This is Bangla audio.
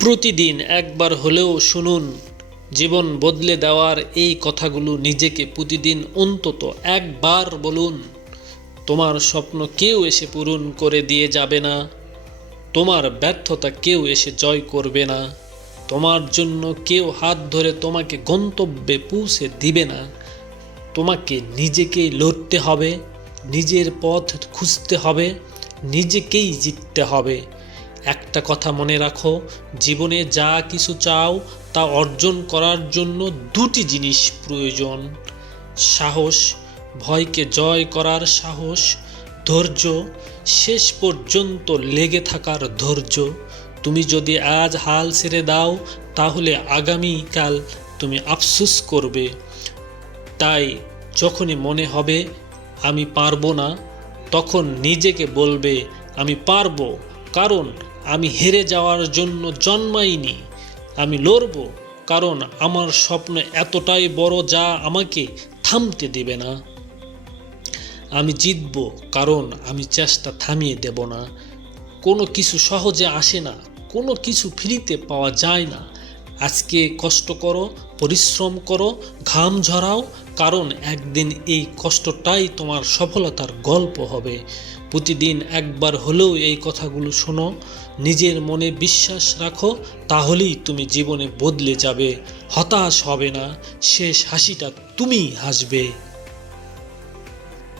প্রতিদিন একবার হলেও শুনুন, জীবন বদলে দেওয়ার এই কথাগুলো নিজেকে প্রতিদিন অন্তত একবার বলুন। তোমার স্বপ্ন কেউ এসে পূরণ করে দিয়ে যাবে না। তোমার ব্যর্থতা কেউ এসে জয় করবে না। তোমার জন্য কেউ হাত ধরে তোমাকে গন্তব্যে পৌঁছে দিবে না। তোমাকে নিজেকেই লড়তে হবে, নিজের পথ খুঁজতে হবে, নিজেকেই জিততে হবে। একটা কথা মনে রাখো, জীবনে যা কিছু চাও তা অর্জন করার জন্য দুটি জিনিস প্রয়োজন: সাহস, ভয়কে জয় করার সাহস; ধৈর্য, শেষ পর্যন্ত লেগে থাকার ধৈর্য। তুমি যদি আজ হাল ছেড়ে দাও, তাহলে আগামীকাল তুমি আফসোস করবে। তাই যখনই মনে হবে আমি পারবো না, তখন নিজেকে বলবে আমি পারবো, কারণ আমি হেরে যাওয়ার জন্য জন্মাইনি। আমি লড়ব, কারণ আমার স্বপ্ন এতটাই বড় যা আমাকে থামতে দেবে না। আমি জিতব, কারণ আমি চেষ্টা থামিয়ে দেব না। কোনো কিছু সহজে আসে না, কোনো কিছু ফ্রিতে পাওয়া যায় না। আজকে কষ্ট করো, পরিশ্রম করো, ঘাম ঝরাও, কারণ একদিন এই কষ্টটাই তোমার সফলতার গল্প হবে। প্রতিদিন একবার হলেও এই কথাগুলো শোনো, নিজের মনে বিশ্বাস রাখো, তাহলেই তুমি জীবনে বদলে যাবে। হতাশ হবে না, শেষ হাসিটা তুমিই হাসবে।